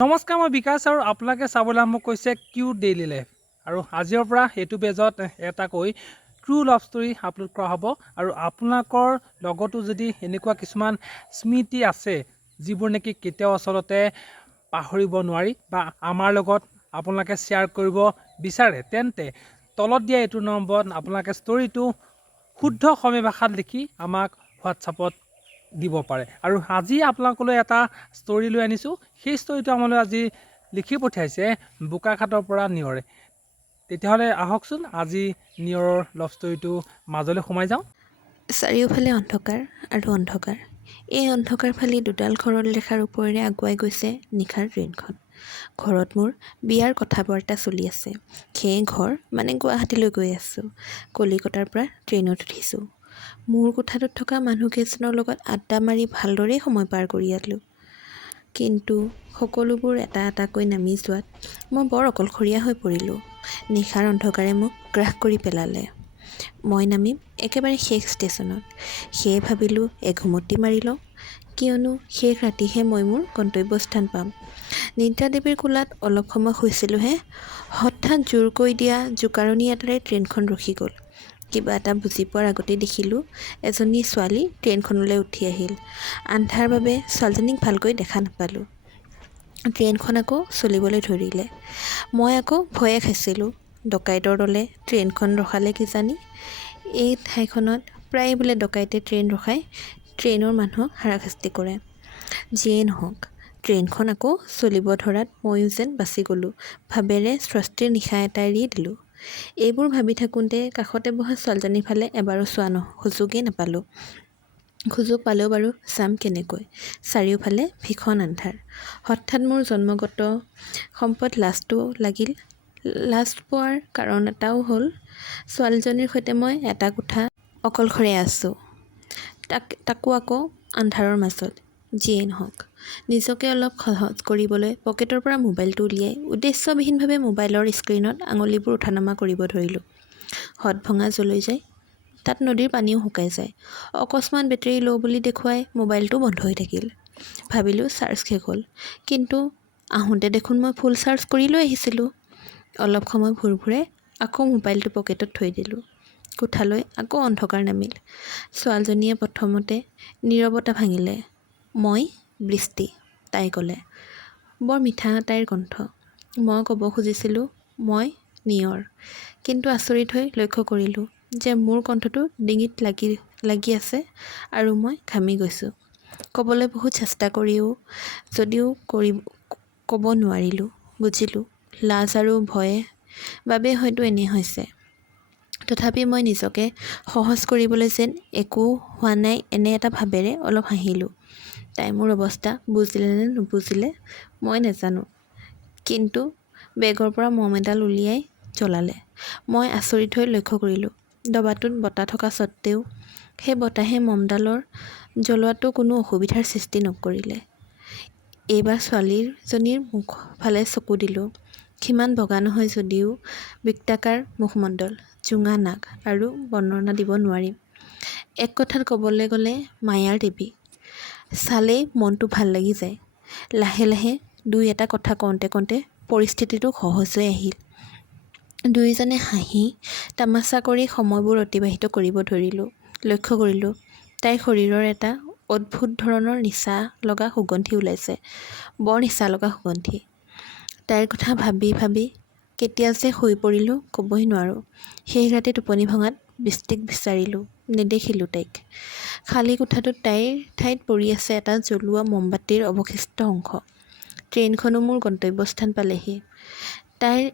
নমস্কাৰ, মই বিকাশ আৰু আপোনালোকে চাবলৈ আৰম্ভ কৰিছে কিউ ডেইলি লাইফ। আৰু আজিৰ পৰা এইটো পেজত এটাকৈ ট্ৰু লাভ ষ্টৰী আপলোড কৰা হ'ব। আৰু আপোনালোকৰ লগতো যদি এনেকুৱা কিছুমান স্মৃতি আছে যিবোৰ নেকি কেতিয়াও আচলতে পাহৰিব নোৱাৰি বা আমাৰ লগত আপোনালোকে শ্বেয়াৰ কৰিব বিচাৰে, তেন্তে তলত দিয়া এইটো নম্বৰত আপোনালোকে ষ্টৰীটো শুদ্ধ অসমীয়া ভাষাত লিখি আমাক হোৱাটছআপত দিব পাৰে। আৰু আজি আপোনালোকলৈ এটা ষ্টৰী লৈ আনিছোঁ। সেই ষ্টৰীটো আমালৈ আজি লিখি পঠিয়াইছে বোকাখাটৰ পৰা নিয়ৰে। তেতিয়াহ'লে আহকচোন আজি নিয়ৰৰ লাভ ষ্টৰীটো মাজলৈ সোমাই যাওঁ। চাৰিওফালে অন্ধকাৰ আৰু অন্ধকাৰ। এই অন্ধকাৰ ফালি দুডাল ঘৰৰ ৰেখাৰ ওপৰেৰে আগুৱাই গৈছে নিশাৰ ট্ৰেইনখন। ঘৰত মোৰ বিয়াৰ কথা বাৰ্তা চলি আছে। সেই ঘৰ মানে গুৱাহাটীলৈ গৈ আছোঁ। কলিকতাৰ পৰা ট্ৰেইনত উঠিছোঁ। মোৰ কোঠাটোত থকা মানুহকেইজনৰ লগত আড্ডা মাৰি ভালদৰেই সময় পাৰ কৰি আছিলোঁ। কিন্তু সকলোবোৰ এটা এটাকৈ নামি যোৱাত মই বৰ অকলশৰীয়া হৈ পৰিলোঁ। নিশাৰ অন্ধকাৰে মোক গ্ৰাস কৰি পেলালে। মই নামিম একেবাৰে শেষ ষ্টেচনত। সেয়ে ভাবিলোঁ এঘুমতি মাৰি লওঁ, কিয়নো শেষ ৰাতিহে মই মোৰ গন্তব্যস্থান পাম। নিদ্ৰা দেৱীৰ কোলাত অলপ সময় শুইছিলোঁহে, হঠাৎ জোৰকৈ দিয়া জোকাৰণি এটাৰে ট্ৰেইনখন ৰখি গ'ল। কিবা এটা বুজি পোৱাৰ আগতেই দেখিলোঁ এজনী ছোৱালী ট্ৰেইনখনলৈ উঠি আহিল। আন্ধাৰ বাবে ছোৱালীজনীক ভালকৈ দেখা নাপালোঁ। ট্ৰেইনখন আকৌ চলিবলৈ ধৰিলে। মই আকৌ ভয়ে খাইছিলোঁ। ডকাইতৰ দলে ট্ৰেইনখন ৰখালে কিজানি। এই ঠাইখনত প্ৰায় বোলে ডকাইতে ট্ৰেইন ৰখাই ট্ৰেইনৰ মানুহক হাৰাশাস্তি কৰে। যিয়েই নহওক, ট্ৰেইনখন আকৌ চলিব ধৰাত ময়ো যেন বাচি গ'লোঁ ভাবেৰে স্বস্তিৰ নিশা এটা এৰি দিলোঁ। এইবোৰ ভাবি থাকোঁতে কাষতে বহা ছোৱালীজনীৰ ফালে এবাৰো চোৱা সুযোগেই নাপালোঁ। সুযোগ পালেও বাৰু চাম কেনেকৈ? চাৰিওফালে ভীষণ আন্ধাৰ। হঠাৎ মোৰ জন্মগত সম্পদ লাজটো লাগিল। লাজ পোৱাৰ কাৰণ এটাও হ'ল, ছোৱালীজনীৰ সৈতে মই এটা কোঠা অকলশৰে আছোঁ, তাকো আকৌ আন্ধাৰৰ মাজত। যিয়েই নহওক, নিজকে অলপ সহজ কৰিবলৈ পকেটৰ পৰা মোবাইলটো উলিয়াই উদ্দেশ্যবিহীনভাৱে মোবাইলৰ স্ক্ৰীণত আঙুলিবোৰ উঠা নমা কৰিব ধৰিলোঁ। হদ ভঙা জ্বলি যায়, তাত নদীৰ পানীও শুকাই যায়। অকস্মাত বেটেৰী ল' বুলি দেখুৱাই মোবাইলটো বন্ধ হৈ থাকিল। ভাবিলোঁ চাৰ্জ শেষ হ'ল, কিন্তু আহোঁতে দেখোন মই ফুল চাৰ্জ কৰি লৈ আহিছিলোঁ। অলপ সময় ভুৰভুৰাই আকৌ মোবাইলটো পকেটত থৈ দিলোঁ। কোঠালৈ আকৌ অন্ধকাৰ নামিল। ছোৱালীজনীয়ে প্ৰথমতে নীৰৱতা ভাঙিলে। মই বৃষ্টি, তাই ক'লে। বৰ মিঠা তাইৰ কণ্ঠ। মই ক'ব খুজিছিলোঁ মই নিয়ৰ, কিন্তু আচৰিত হৈ লক্ষ্য কৰিলোঁ যে মোৰ কণ্ঠটো ডিঙিত লাগি আছে আৰু মই ঘামি গৈছোঁ। ক'বলৈ বহুত চেষ্টা কৰিও যদিও ক'ব নোৱাৰিলোঁ। বুজিলোঁ লাজ আৰু ভয়ে বাবে হয়তো এনে হৈছে। তথাপি মই নিজকে সহজ কৰিবলৈ যেন একো হোৱা নাই এনে এটা ভাবেৰে অলপ হাঁহিলোঁ। তাই মোৰ অৱস্থা বুজিলে নে নুবুজিলে মই নাজানো, কিন্তু বেগৰ পৰা মম এডাল উলিয়াই জ্বলালে। মই আচৰিত হৈ লক্ষ্য কৰিলোঁ ডবাটোত বতাহ থকা স্বত্তেও সেই বতাহে মমডালৰ জ্বলোৱাটো কোনো অসুবিধাৰ সৃষ্টি নকৰিলে। এইবাৰ ছোৱালীজনীৰ মুখফালে চকু দিলোঁ। সিমান বগা নহয় যদিও বৃত্তাকাৰ মুখমণ্ডল, জোঙা নাক আৰু বৰ্ণনা দিব নোৱাৰিম। এক কথাত ক'বলৈ গ'লে মায়াৰ দেৱী। চালেই মনটো ভাল লাগি যায়। লাহে লাহে দুই এটা কথা কওঁতে কওঁতে পৰিস্থিতিটো সহজ হৈ আহিল। দুয়োজনে হাঁহি তামাচা কৰি সময়বোৰ অতিবাহিত কৰিব ধৰিলোঁ। লক্ষ্য কৰিলোঁ তাইৰ শৰীৰৰ এটা অদ্ভুত ধৰণৰ নিচা লগা সুগন্ধি ওলাইছে। বৰ নিচা লগা সুগন্ধি। তাইৰ কথা ভাবি ভাবি কেতিয়া যে শুই পৰিলোঁ ক'বই নোৱাৰোঁ। সেই ৰাতি টোপনি ভঙাত বৃষ্টিক বিচাৰিলোঁ, নেদেখিলোঁ তাইক। খালী কোঠাটোত তাইৰ ঠাইত পৰি আছে এটা জ্বলোৱা মমবাতিৰ অৱশিষ্ট অংশ। ট্ৰেইনখনো মোৰ গন্তব্যস্থান পালেহি। তাইৰ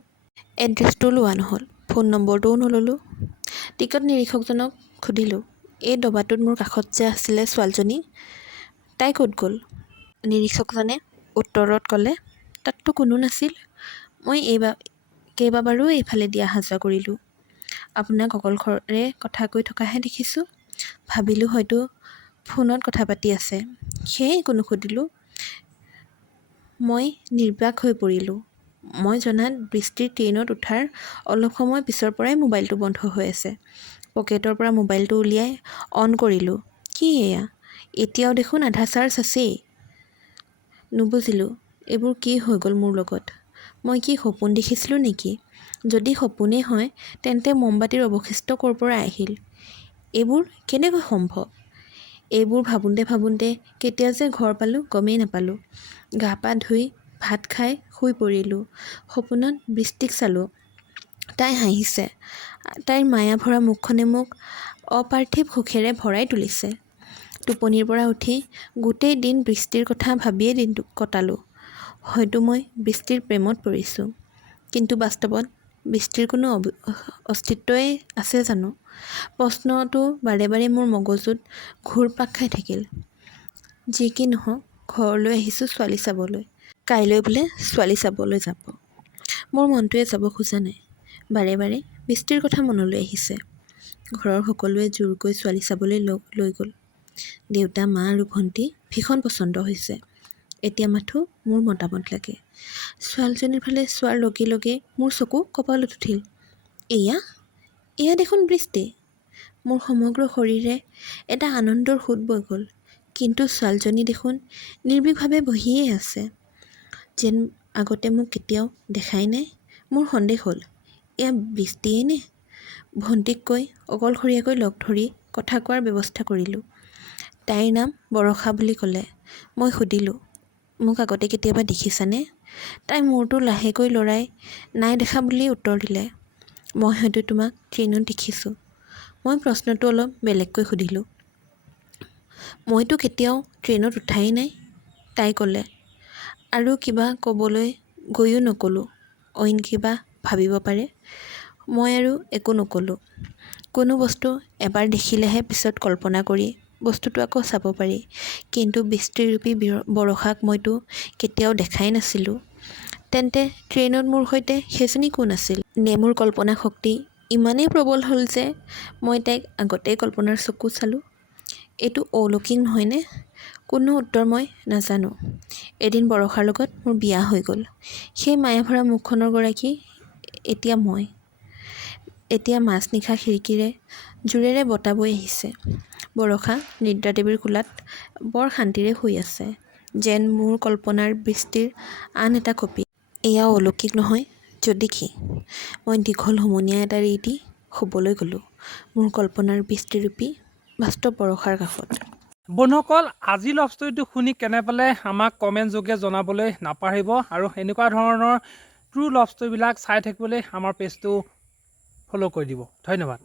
এড্ৰেছটোও লোৱা নহ'ল, ফোন নম্বৰটোও নল'লোঁ। টিকট নিৰীক্ষকজনক সুধিলোঁ, এই ডবাটোত মোৰ কাষত যে আছিলে ছোৱালীজনী, তাই ক'ত গ'ল? নিৰীক্ষকজনে উত্তৰত ক'লে, তাততো কোনো নাছিল। মই কেইবাবাৰো এইফালেদি অহা যোৱা কৰিলোঁ। আপোনাক অকলশৰে কথা কৈ থকাহে দেখিছোঁ। ভাবিলোঁ হয়তো ফোনত কথা পাতি আছে, সেয়ে একো নুসুধিলোঁ। মই নিৰ্বাক হৈ পৰিলোঁ। মই জনাত বৃষ্টিৰ ট্ৰেইনত উঠাৰ অলপ সময় পিছৰ পৰাই মোবাইলটো বন্ধ হৈ আছে। পকেটৰ পৰা মোবাইলটো উলিয়াই অন কৰিলোঁ। কি এয়া? এতিয়াও দেখোন আধা চাৰ্জ আছেই। নুবুজিলোঁ এইবোৰ কি হৈ গ'ল মোৰ লগত? মই কি সপোন দেখিছিলোঁ নেকি? যদি সপোনেই হয় তেন্তে মমবাতিৰ অৱশিষ্ট ক'ৰ পৰা আহিল? এইবোৰ কেনেকৈ সম্ভৱ? এইবোৰ ভাবোঁতে কেতিয়া যে ঘৰ পালোঁ গমেই নাপালোঁ। গা পা ধুই ভাত খাই শুই পৰিলোঁ। সপোনত বৃষ্টিক চালোঁ। তাই হাঁহিছে। তাইৰ মায়া ভৰা মুখখনে মোক অপাৰ্থিৱ সুখেৰে ভৰাই তুলিছে। টোপনিৰ পৰা উঠি গোটেই দিন বৃষ্টিৰ কথা ভাবিয়েই দিনটো কটালোঁ। হয়তো মই বৃষ্টিৰ প্ৰেমত পৰিছোঁ। কিন্তু বাস্তৱত বৃষ্টিৰ কোনো অস্তিত্বই আছে জানো? প্ৰশ্নটো বাৰে বাৰে মোৰ মগজুত ঘূৰপাক খাই থাকিল। যি কি নহওক ঘৰলৈ আহিছোঁ ছোৱালী চাবলৈ। কাইলৈ বোলে ছোৱালী চাবলৈ যাব। মোৰ মনটোৱে যাব খোজা নাই। বাৰে বাৰে বৃষ্টিৰ কথা মনলৈ আহিছে। ঘৰৰ সকলোৱে জোৰকৈ ছোৱালী চাবলৈ লৈ গ'ল। দেউতা, মা আৰু ভণ্টি ভীষণ পচন্দ হৈছে। এতিয়া মাথো মোৰ মতামত লাগে। ছোৱালীজনীৰ ফালে চোৱাৰ লগে লগে মোৰ চকু কপালত উঠিল। এয়া দেখোন বৃষ্টি। মোৰ সমগ্ৰ শৰীৰে এটা আনন্দৰ সোঁত বৈ গ'ল। কিন্তু ছোৱালীজনী দেখোন নিৰ্ভীকভাৱে বহিয়েই আছে, যেন আগতে মোক কেতিয়াও দেখাই নাই। মোৰ সন্দেহ হ'ল, এয়া বৃষ্টিয়েই নে? ভণ্টিক কৈ অকলশৰীয়াকৈ লগ ধৰি কথা কোৱাৰ ব্যৱস্থা কৰিলোঁ। তাইৰ নাম বৰষা বুলি ক'লে। মই সুধিলোঁ, মোক আগতে কেতিয়াবা দেখিছানে? তাই মূৰটো লাহেকৈ লৰাই নাই দেখা বুলি উত্তৰ দিলে। মই হয়তো তোমাক ট্ৰেইনত দেখিছোঁ। মই প্ৰশ্নটো অলপ বেলেগকৈ সুধিলোঁ। মইতো কেতিয়াও ট্ৰেইনত উঠাই নাই, তাই ক'লে। আৰু কিবা ক'বলৈ গৈও নক'লোঁ। অইন কিবা ভাবিব পাৰে। মই আৰু একো নক'লোঁ। কোনো বস্তু এবাৰ দেখিলেহে পিছত কল্পনা কৰি বস্তুটো আকৌ চাব পাৰি। কিন্তু বৃষ্টিৰূপী বৰষাক মইতো কেতিয়াও দেখাই নাছিলোঁ। তেন্তে ট্ৰেইনত মোৰ সৈতে সেইজনী কোন আছিল? নে মোৰ কল্পনা শক্তি ইমানেই প্ৰবল হ'ল যে মই তাইক আগতেই কল্পনাৰ চকু চালোঁ? এইটো অলৌকিক নহয়নে? কোনো উত্তৰ মই নাজানো। এদিন বৰষাৰ লগত মোৰ বিয়া হৈ গ'ল। সেই মায়াভৰা মুখখনৰ গৰাকী এতিয়া মই। এতিয়া মাজনিশা খিৰিকীৰে জোৰেৰে বতাহ বৈ আহিছে। বৰষা নিদ্ৰাদেৱীৰ কোলাত বৰ শান্তিৰে শুই আছে, যেন মোৰ কল্পনাৰ বৃষ্টিৰ আন এটা কপি। এয়া অলৌকিক নহয় যদি কি? মই দীঘল হুমুনিয়া এটা এৰি দি শুবলৈ গ'লোঁ, মোৰ কল্পনাৰ বৃষ্টিৰূপী বাস্তৱ বৰষাৰ কাষত। বন্ধুসকল, আজি লাভ ষ্টৰীটো শুনি কেনে পালে আমাক কমেণ্ট যোগে জনাবলৈ নাপাহৰিব। আৰু এনেকুৱা ধৰণৰ ট্ৰু লাভ ষ্টৰীবিলাক চাই থাকিবলৈ আমাৰ পেজটো ফ'ল' কৰি দিব। ধন্যবাদ।